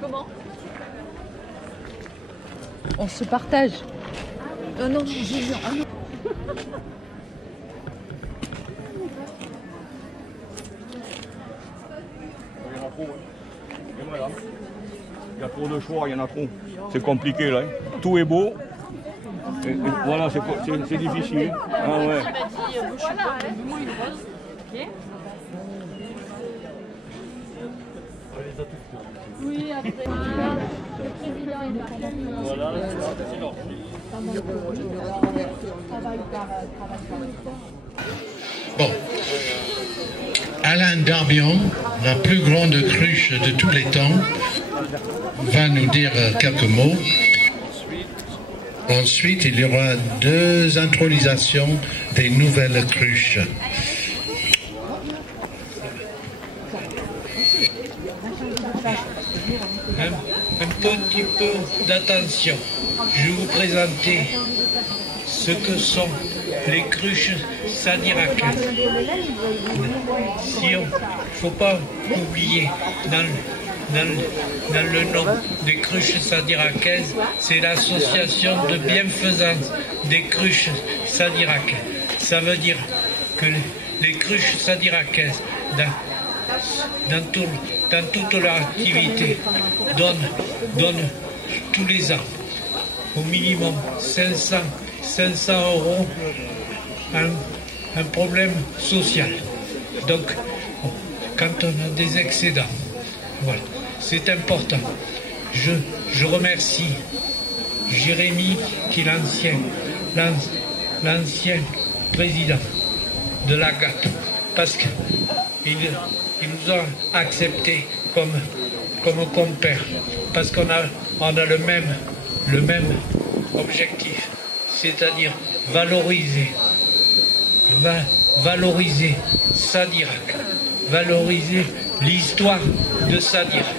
Comment? On se partage. Non, j'ai vu. Ah non. Il y en a trop, Et voilà. Il y a trop de choix, il y en a trop. C'est compliqué là. Tout est beau. Et voilà, c'est difficile. Ah ouais. Oui, après. Le président est là. Voilà, c'est leur Bon. Alain Darbion, la plus grande cruche de tous les temps, va nous dire quelques mots. Ensuite, il y aura 2 intronisations des nouvelles cruches. Un petit peu d'attention. Je vais vous présenter ce que sont les cruches sadiracaises. Il ne faut pas oublier dans le nom des cruches sadiracaises, c'est l'association de bienfaisance des cruches sadiracaises. Ça veut dire que les cruches sadiracaises, dans toute leur activité, donnent tous les ans au minimum 500 € un problème social. Donc, quand on a des excédents, voilà, c'est important. Je remercie Jérémy, qui est l'ancien président de la GAP, parce qu'il nous a acceptés comme compères, parce qu'on a le même objectif, c'est-à-dire valoriser Sadirac, valoriser l'histoire de Sadirac,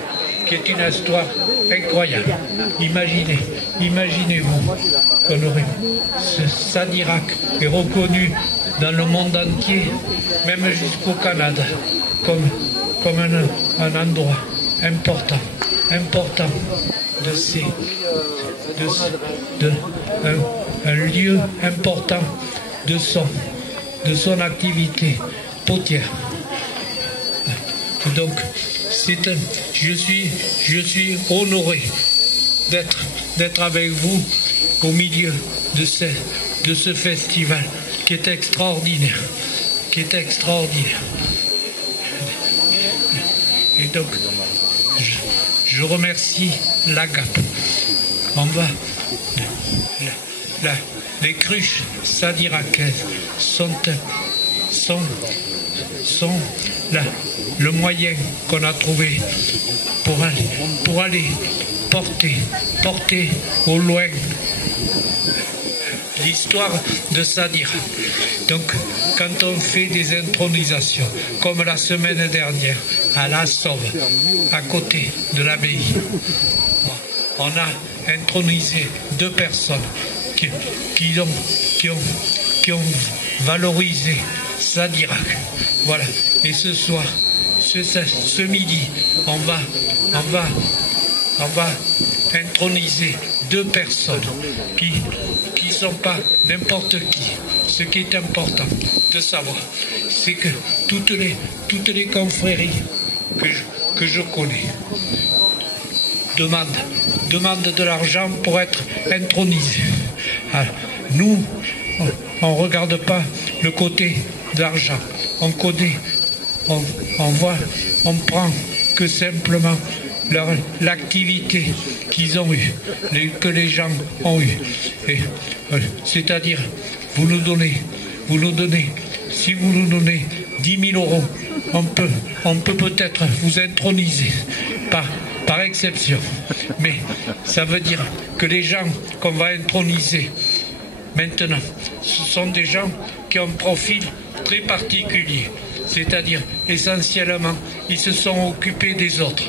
qui est une histoire incroyable. Imaginez-vous qu'on aurait ce Sadirac est reconnu dans le monde entier, même jusqu'au Canada, comme un endroit important un lieu important de son activité potière. Donc, je suis honoré d'être avec vous au milieu de ce festival qui est extraordinaire, Et donc, je remercie la GAP. Les cruches sadiracaises sont le moyen qu'on a trouvé pour aller porter au loin l'histoire de Sadirac. Donc, quand on fait des intronisations, comme la semaine dernière à La Sauve, à côté de l'abbaye, on a intronisé 2 personnes qui ont valorisé Sadirac. Voilà. Et ce soir, ce midi, on va introniser 2 personnes qui sont pas n'importe qui. Ce qui est important de savoir, c'est que toutes les confréries que je connais demandent de l'argent pour être intronisées. Alors, nous, on ne regarde pas le côté de l'argent. On prend que simplement l'activité qu'ils ont eue, que les gens ont eue. C'est-à-dire, vous nous donnez, si vous nous donnez 10 000 €, on peut peut-être vous introniser par exception. Mais ça veut dire que les gens qu'on va introniser maintenant, ce sont des gens qui ont un profil très particulier. C'est-à-dire, essentiellement, ils se sont occupés des autres.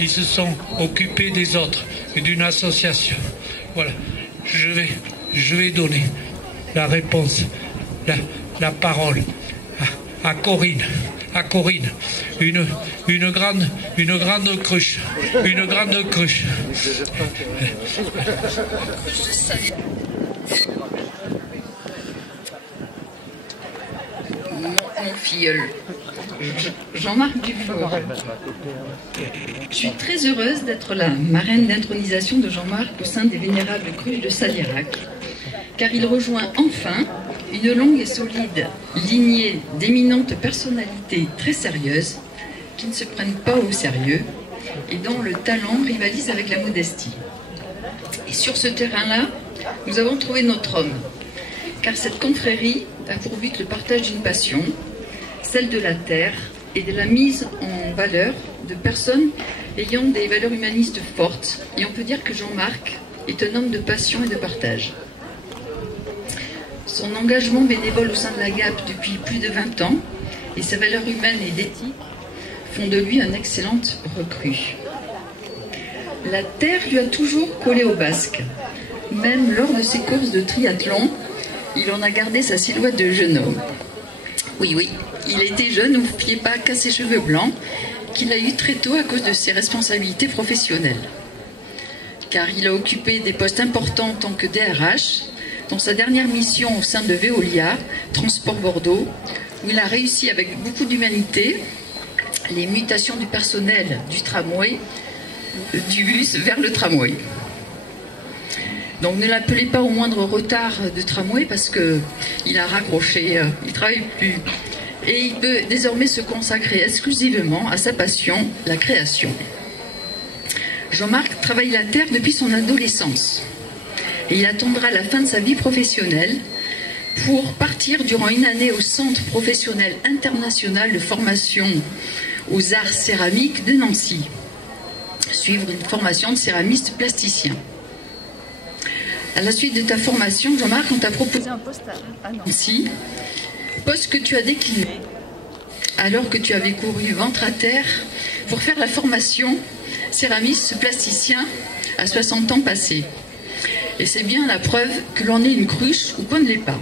Ils se sont occupés des autres et d'une association. Voilà. Je vais donner la réponse, la parole à Corinne. à Corinne. Une grande cruche. Une grande cruche. Mon filleul, Jean-Marc Dufour. Je suis très heureuse d'être la marraine d'intronisation de Jean-Marc au sein des vénérables cruches de Sadirac, car il rejoint enfin une longue et solide lignée d'éminentes personnalités très sérieuses, qui ne se prennent pas au sérieux et dont le talent rivalise avec la modestie. Et sur ce terrain-là, nous avons trouvé notre homme, car cette confrérie a pour but le partage d'une passion, celle de la terre et de la mise en valeur de personnes ayant des valeurs humanistes fortes. Et on peut dire que Jean-Marc est un homme de passion et de partage. Son engagement bénévole au sein de la GAP depuis plus de 20 ans et sa valeur humaine et d'éthique font de lui une excellente recrue. La terre lui a toujours collé au basque. Même lors de ses courses de triathlon, il en a gardé sa silhouette de jeune homme. Oui, il était jeune, n'oubliez pas qu'à ses cheveux blancs, qu'il a eu très tôt à cause de ses responsabilités professionnelles. Car il a occupé des postes importants en tant que DRH, dans sa dernière mission au sein de Veolia, Transport Bordeaux, où il a réussi avec beaucoup d'humanité les mutations du personnel du tramway, du bus vers le tramway. Donc ne l'appelez pas au moindre retard de tramway parce qu'il a raccroché, il ne travaille plus. Et il peut désormais se consacrer exclusivement à sa passion, la création. Jean-Marc travaille la terre depuis son adolescence. Et il attendra la fin de sa vie professionnelle pour partir durant une année au Centre professionnel international de formation aux arts céramiques de Nancy. Suivre une formation de céramiste plasticien. À la suite de ta formation, Jean-Marc, on t'a proposé un poste à Nancy, poste que tu as décliné, alors que tu avais couru ventre à terre pour faire la formation céramiste plasticien à 60 ans passés. Et c'est bien la preuve que l'on est une cruche ou qu'on ne l'est pas.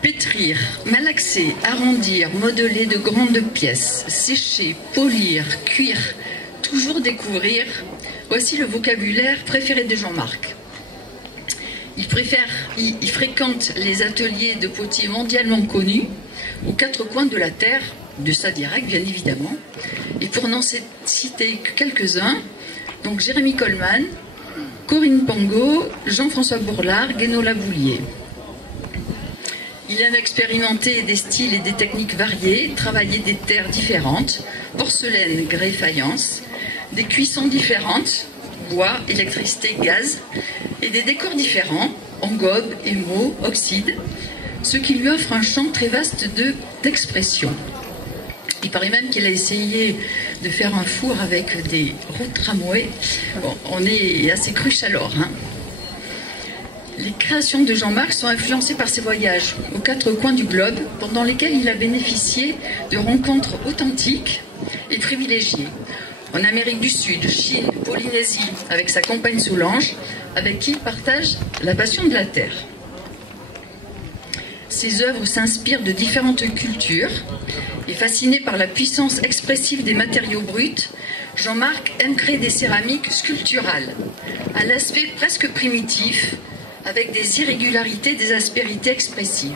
Pétrir, malaxer, arrondir, modeler de grandes pièces, sécher, polir, cuire, toujours découvrir, voici le vocabulaire préféré de Jean-Marc. Il fréquente les ateliers de potiers mondialement connus, aux quatre coins de la terre, de Sadirac bien évidemment, et pour n'en citer que quelques-uns, donc Jérémy Coleman, Corinne Pangot, Jean-François Bourlard, Guénola Boulier. Il aime expérimenter des styles et des techniques variées, travailler des terres différentes, porcelaine, grès, faïence, des cuissons différentes, bois, électricité, gaz, et des décors différents, engobe, émaux, oxyde, ce qui lui offre un champ très vaste d'expression. Il paraît même qu'il a essayé de faire un four avec des roues de tramway. Bon, on est assez cruche alors. Les créations de Jean-Marc sont influencées par ses voyages aux quatre coins du globe, pendant lesquels il a bénéficié de rencontres authentiques et privilégiées. En Amérique du Sud, Chine, Polynésie, avec sa compagne Solange, avec qui il partage la passion de la terre. Ses œuvres s'inspirent de différentes cultures et fasciné par la puissance expressive des matériaux bruts, Jean-Marc aime créer des céramiques sculpturales, à l'aspect presque primitif, avec des irrégularités, des aspérités expressives.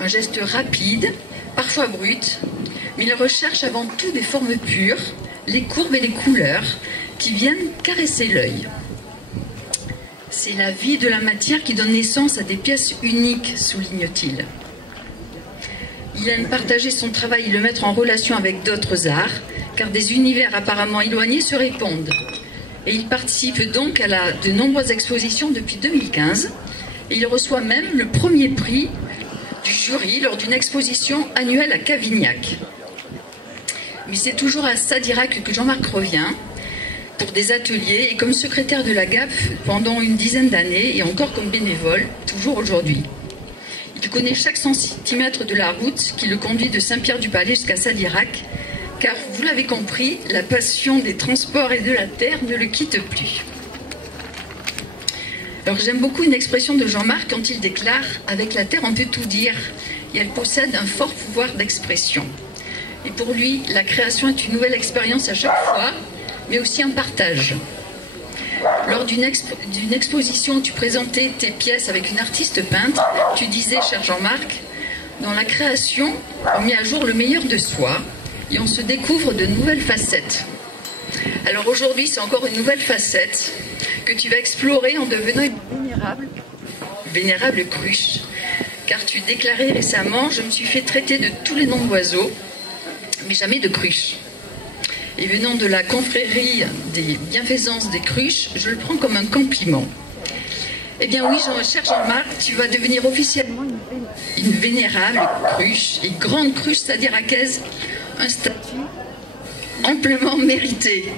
Un geste rapide, parfois brut, mais il recherche avant tout des formes pures, les courbes et les couleurs qui viennent caresser l'œil. C'est la vie de la matière qui donne naissance à des pièces uniques, souligne-t-il. Il aime partager son travail et le mettre en relation avec d'autres arts, car des univers apparemment éloignés se répondent. Et il participe donc à de nombreuses expositions depuis 2015, et il reçoit même le premier prix du jury lors d'une exposition annuelle à Cavignac. Mais c'est toujours à Sadirac que Jean-Marc revient, pour des ateliers et comme secrétaire de la GAP pendant une dizaine d'années et encore comme bénévole, toujours aujourd'hui. Il connaît chaque centimètre de la route qui le conduit de Saint-Pierre-du-Palais jusqu'à Sadirac, car vous l'avez compris, la passion des transports et de la terre ne le quitte plus. Alors j'aime beaucoup une expression de Jean-Marc quand il déclare « Avec la terre on peut tout dire ». et elle possède un fort pouvoir d'expression. Et pour lui, la création est une nouvelle expérience à chaque fois, mais aussi un partage. Lors d'une exposition où tu présentais tes pièces avec une artiste peintre, tu disais, cher Jean-Marc, dans la création, on met à jour le meilleur de soi et on se découvre de nouvelles facettes. Alors aujourd'hui, c'est encore une nouvelle facette que tu vas explorer en devenant une vénérable cruche. Car tu déclarais récemment, je me suis fait traiter de tous les noms d'oiseaux, mais jamais de cruche. Et venant de la confrérie des bienfaisances des cruches, je le prends comme un compliment. Eh bien oui, cher Jean-Marc, tu vas devenir officiellement une vénérable cruche, et grande cruche, c'est-à-dire acquise un statut amplement mérité.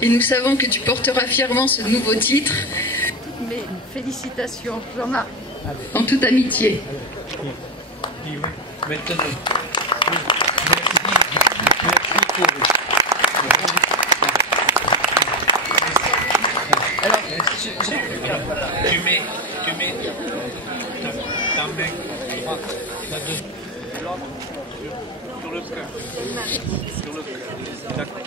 Et nous savons que tu porteras fièrement ce nouveau titre. Mais félicitations, Jean-Marc. En toute amitié. Maintenant, Alors, tu mets ta main droite là-dessus. Sur le cœur. Sur le cœur. D'accord.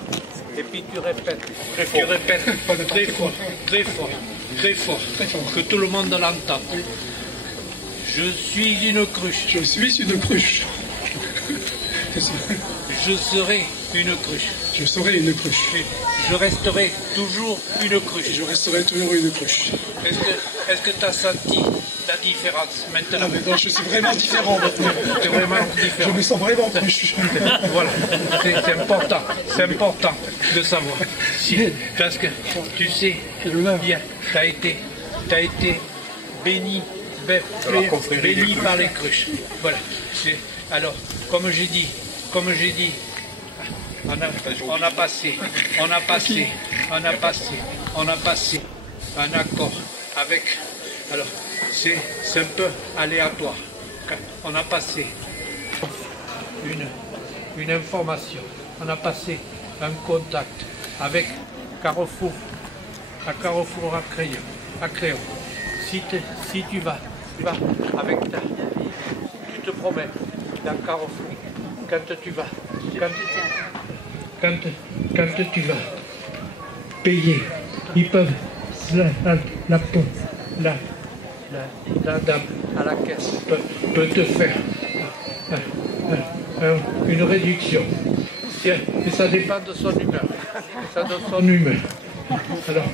Et puis tu répètes. Tu répètes très fort, très fort, très fort, que tout le monde l'entende. Je suis une cruche. Je suis une cruche. Je serai une cruche. Je serai une cruche. Je resterai toujours une cruche. Je resterai toujours une cruche. Est-ce que tu as senti la différence maintenant? Ah mais non, je suis vraiment différent maintenant. C'est vraiment différent. Je me sens vraiment cruche. Voilà, c'est important de savoir. Parce que tu sais bien, tu as été béni par les cruches. Voilà. Alors, comme j'ai dit, on a passé un accord avec. Alors, c'est un peu aléatoire. On a passé une information, on a passé un contact avec Carrefour à Crayon. Si tu vas avec tu te promènes dans Carrefour, quand tu vas payer, ils peuvent la dame à la caisse peut te faire une réduction. Et ça dépend de son humeur. Alors,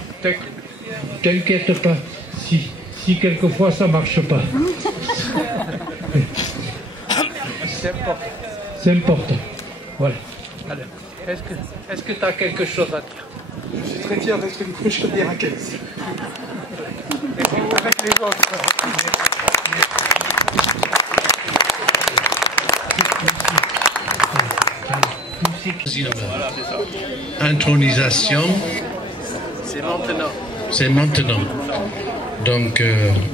t'inquiète pas si quelquefois ça marche pas. C'est important. Voilà. Alors, est-ce que tu as quelque chose à dire? Je suis très fier d'être une cruche de Raquez. Avec les autres. Intronisation. C'est maintenant. Donc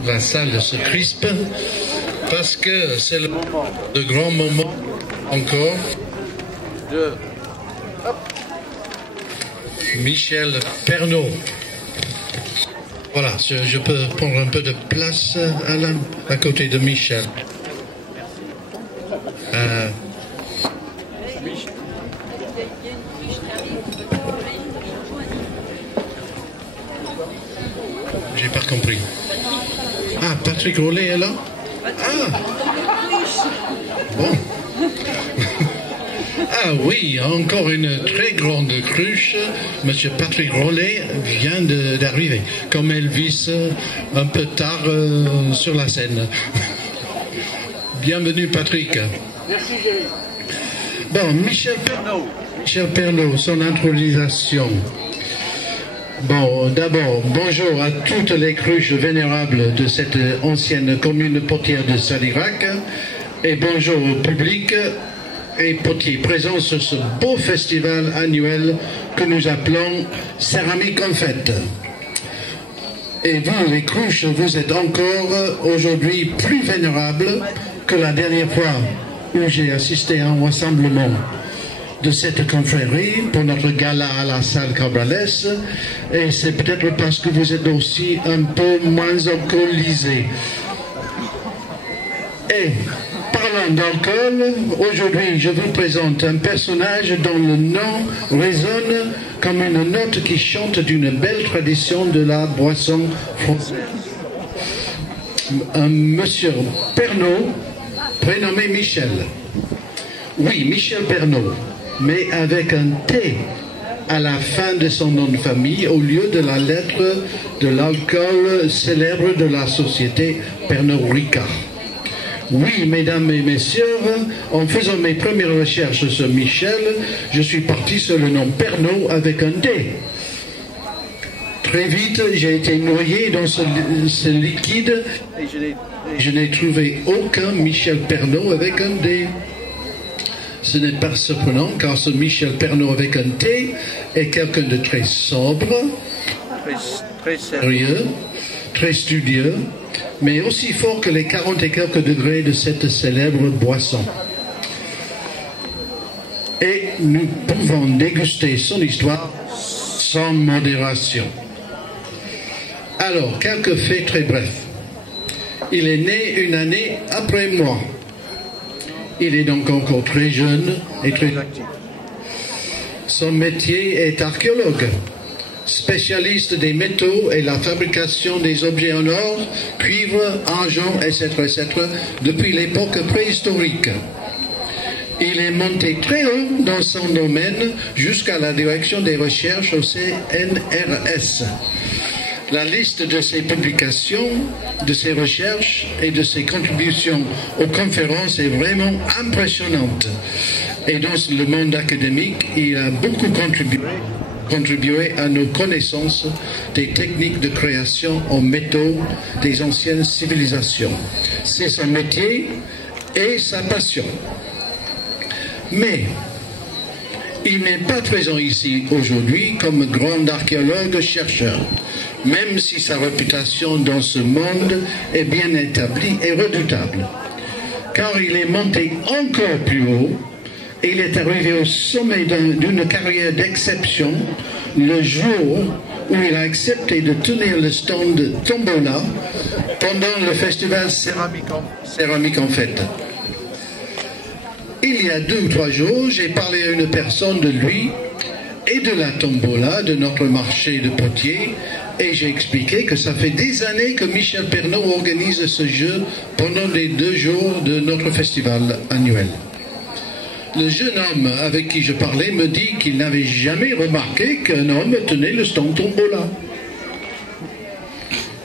la salle se crispe parce que c'est le grand moment encore de Michel Pernaut. Voilà, je peux prendre un peu de place, Alain, à côté de Michel. J'ai pas compris. Ah, Patrick Rollet est là? Ah! Bon. Ah oui, encore une très grande cruche. Monsieur Patrick Rollet vient d'arriver, comme Elvis, un peu tard sur la scène. Bienvenue Patrick. Merci Jerry. Bon, Michel Pernaut, son intronisation. Bon, d'abord, bonjour à toutes les cruches vénérables de cette ancienne commune potière de Salirac, et bonjour au public et potiers présents sur ce beau festival annuel que nous appelons Céramique en fête. Et vous, les cruches, vous êtes encore aujourd'hui plus vénérables que la dernière fois où j'ai assisté à un rassemblement de cette confrérie pour notre gala à la salle Cabrales, et c'est peut-être parce que vous êtes aussi un peu moins alcoolisés. Et Parlant d'alcool, aujourd'hui je vous présente un personnage dont le nom résonne comme une note qui chante d'une belle tradition de la boisson française. Un monsieur Pernot, prénommé Michel. Oui, Michel Pernot, mais avec un T à la fin de son nom de famille au lieu de la lettre de l'alcool célèbre de la société Pernod Ricard. Oui, mesdames et messieurs, en faisant mes premières recherches sur Michel, je suis parti sur le nom Pernod avec un D. Très vite, j'ai été noyé dans ce liquide et je n'ai trouvé aucun Michel Pernod avec un D. Ce n'est pas surprenant car ce Michel Pernod avec un T est quelqu'un de très sobre, très sérieux, très studieux, mais aussi fort que les 40 et quelques degrés de cette célèbre boisson. Et nous pouvons déguster son histoire sans modération. Alors, quelques faits très brefs. Il est né une année après moi. Il est donc encore très jeune et très actif. Son métier est archéologue, spécialiste des métaux et la fabrication des objets en or, cuivre, argent, etc., depuis l'époque préhistorique. Il est monté très haut dans son domaine jusqu'à la direction des recherches au CNRS. La liste de ses publications, de ses recherches et de ses contributions aux conférences est vraiment impressionnante. Et dans le monde académique, il a beaucoup contribué à nos connaissances des techniques de création en métaux des anciennes civilisations. C'est son métier et sa passion. Mais il n'est pas présent ici aujourd'hui comme grand archéologue-chercheur, même si sa réputation dans ce monde est bien établie et redoutable. Car il est monté encore plus haut et il est arrivé au sommet d'une carrière d'exception le jour où il a accepté de tenir le stand de Tombola pendant le festival Céramique en Fête. Il y a 2 ou 3 jours, j'ai parlé à une personne de lui et de la tombola de notre marché de Potier et j'ai expliqué que ça fait des années que Michel Pernod organise ce jeu pendant les 2 jours de notre festival annuel. Le jeune homme avec qui je parlais me dit qu'il n'avait jamais remarqué qu'un homme tenait le stand tombola.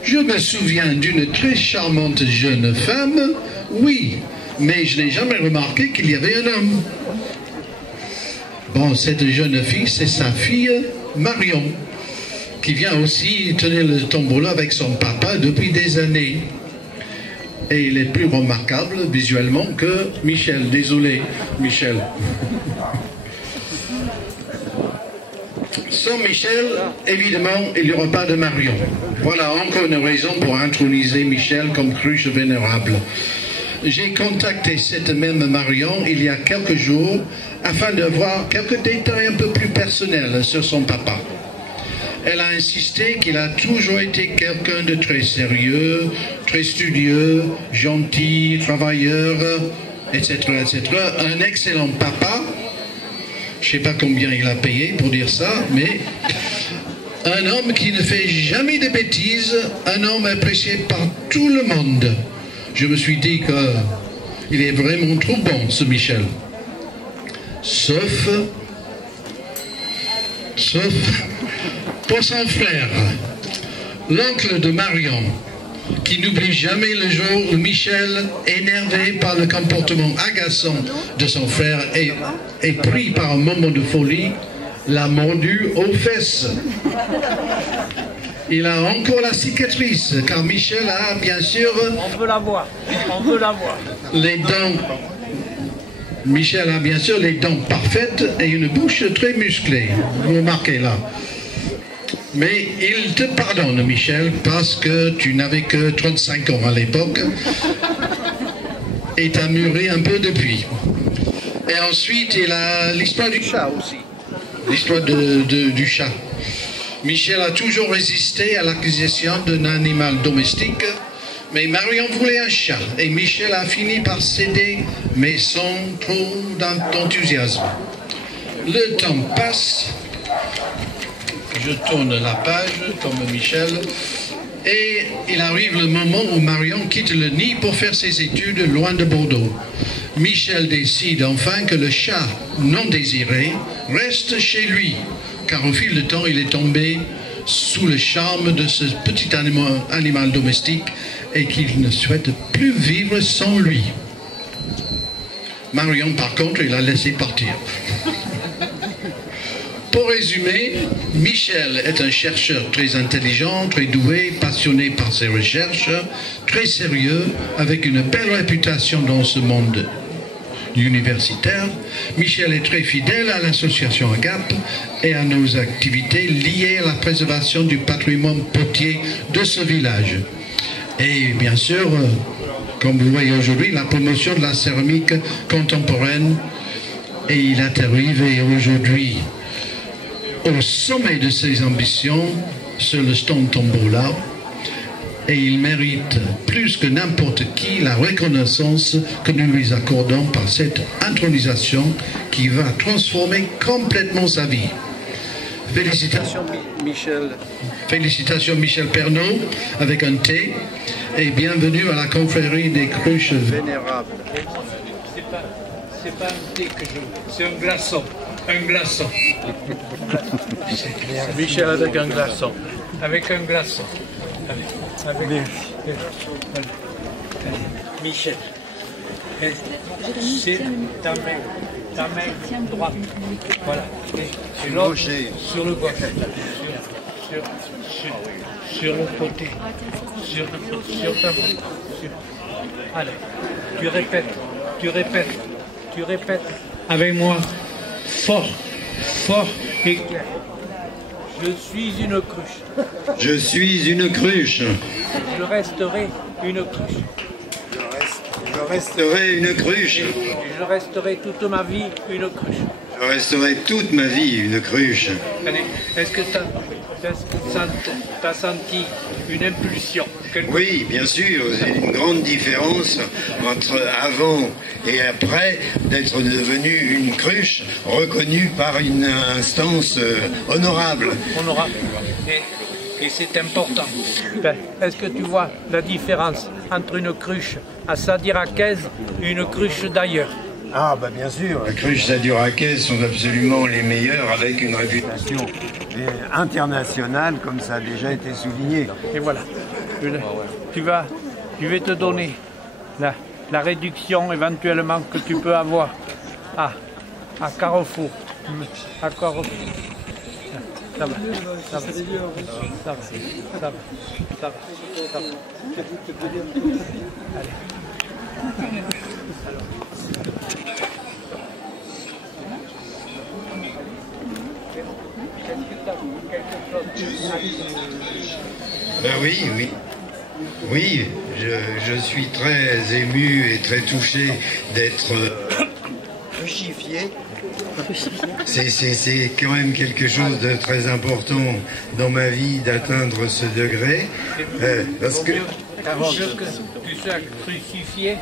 Je me souviens d'une très charmante jeune femme, oui, mais je n'ai jamais remarqué qu'il y avait un homme. Bon, cette jeune fille, c'est sa fille Marion, qui vient aussi tenir le tombola avec son papa depuis des années. Et il est plus remarquable visuellement que Michel. Désolé, Michel. Sans Michel, évidemment, il n'y aura pas de Marion. Voilà encore une raison pour introniser Michel comme cruche vénérable. J'ai contacté cette même Marion il y a quelques jours afin de voir quelques détails un peu plus personnels sur son papa. Elle a insisté qu'il a toujours été quelqu'un de très sérieux, très studieux, gentil, travailleur, etc., etc. Un excellent papa. Je ne sais pas combien il a payé pour dire ça, mais un homme qui ne fait jamais de bêtises, un homme apprécié par tout le monde. Je me suis dit qu'il est vraiment trop bon, ce Michel. Sauf pour son frère, l'oncle de Marion, qui n'oublie jamais le jour où Michel, énervé par le comportement agaçant de son frère et pris par un moment de folie, l'a mordu aux fesses. Il a encore la cicatrice, car Michel a bien sûr... On peut la voir, on peut la voir. Les dents... Michel a bien sûr les dents parfaites et une bouche très musclée. Vous remarquez là. Mais il te pardonne, Michel, parce que tu n'avais que 35 ans à l'époque et t'as mûri un peu depuis. Et ensuite, il a l'histoire du chat aussi. L'histoire du chat. Michel a toujours résisté à l'acquisition d'un animal domestique Mais Marion voulait un chat et Michel a fini par céder, mais sans trop d'enthousiasme. Le temps passe, je tourne la page comme Michel, et il arrive le moment où Marion quitte le nid pour faire ses études loin de Bordeaux. Michel décide enfin que le chat non désiré reste chez lui, car au fil du temps, il est tombé sous le charme de ce petit animal domestique et qu'il ne souhaite plus vivre sans lui. Marion, par contre, il l'a laissé partir. Pour résumer, Michel est un chercheur très intelligent, très doué, passionné par ses recherches, très sérieux, avec une belle réputation dans ce monde universitaire. Michel est très fidèle à l'association AGAP et à nos activités liées à la préservation du patrimoine potier de ce village. Et bien sûr, comme vous voyez aujourd'hui, la promotion de la céramique contemporaine. Et il est arrivé aujourd'hui au sommet de ses ambitions sur le stand Tombola. Et il mérite plus que n'importe qui la reconnaissance que nous lui accordons par cette intronisation qui va transformer complètement sa vie. Félicitations Michel. Félicitations Michel Pernaut avec un T et bienvenue à la confrérie des cruches vénérables. C'est pas un thé que je veux, c'est un glaçon. Un glaçon. Michel avec un glaçon. Avec un glaçon. Avec Michel. C'est ta main droite. Voilà. Et l'autre sur le gauche. Sur le côté. Sur ta bouche. Allez. Tu répètes. Avec moi. Fort et clair. Je suis une cruche. Je suis une cruche. Je resterai une cruche. Je resterai une cruche. Et je resterai toute ma vie une cruche. Je resterai toute ma vie une cruche. Allez, est-ce que tu as senti une impulsion? Oui, bien sûr, c'est une grande différence entre avant et après d'être devenu une cruche reconnue par une instance honorable. Honorable. Et c'est important. Ben, est-ce que tu vois la différence entre une cruche à Sadiraquez et une cruche d'ailleurs? Ah, bah bien sûr, les cruches sadiraquaises sont absolument les meilleures avec une réputation internationale, comme ça a déjà été souligné. Et voilà. Je vais te donner la réduction éventuellement que tu peux avoir à Carrefour. À Carrefour. Ça va. Allez. Oui, je suis très ému et très touché d'être crucifié. C'est quand même quelque chose de très important dans ma vie d'atteindre ce degré. Parce que tu sois crucifié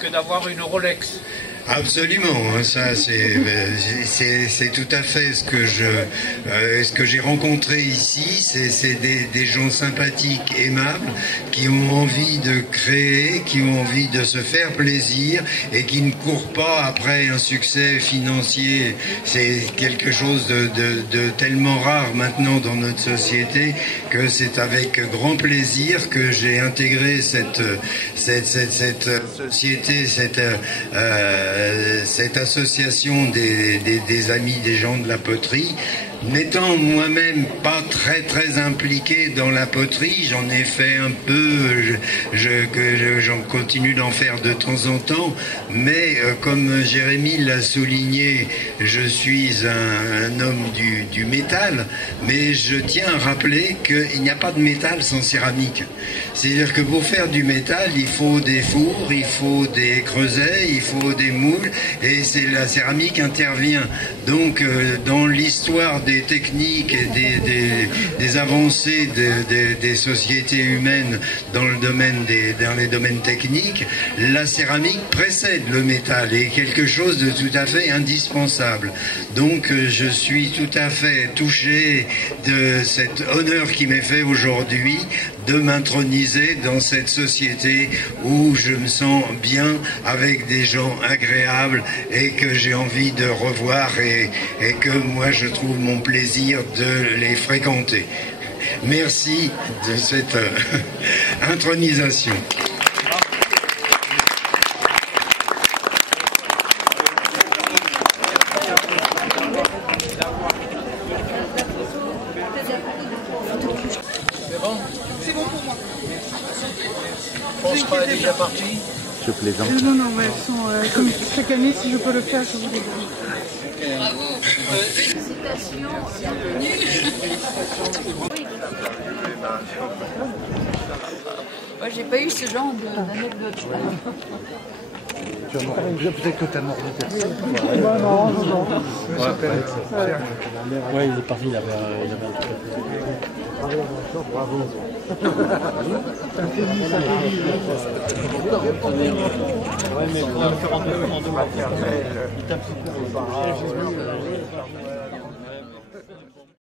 que d'avoir une Rolex. Absolument, ça c'est tout à fait ce que j'ai rencontré ici. C'est des gens sympathiques, aimables, qui ont envie de créer, qui ont envie de se faire plaisir et qui ne courent pas après un succès financier. C'est quelque chose de tellement rare maintenant dans notre société que c'est avec grand plaisir que j'ai intégré cette société, cette association des amis des gens de la poterie. N'étant moi-même pas très impliqué dans la poterie, j'en ai fait un peu, j'en continue d'en faire de temps en temps, mais comme Jérémy l'a souligné, je suis un homme du métal, mais je tiens à rappeler qu'il n'y a pas de métal sans céramique. C'est-à-dire que pour faire du métal, il faut des fours, il faut des creusets, il faut des moules, et la céramique intervient. Donc dans l'histoire des techniques et des avancées des sociétés humaines dans les domaines techniques, la céramique précède le métal et est quelque chose de tout à fait indispensable. Donc je suis tout à fait touché de cet honneur qui m'est fait aujourd'hui de m'introniser dans cette société où je me sens bien avec des gens agréables et que j'ai envie de revoir et que moi je trouve mon plaisir de les fréquenter. Merci de cette intronisation. C'est bon pour moi. On sera déjà parti. Je plaisante. Non, non, ouais, elles sont, comme chaque année, si je peux le faire, je vous les donne. Bravo. Félicitations. Moi, j'ai pas eu ce genre d'anecdote. Peut-être que t'as mordu personne. Non. Ouais, il est parti, il avait un truc. Bravo. Ouais, mais pour faire en deux, il tape ce coup.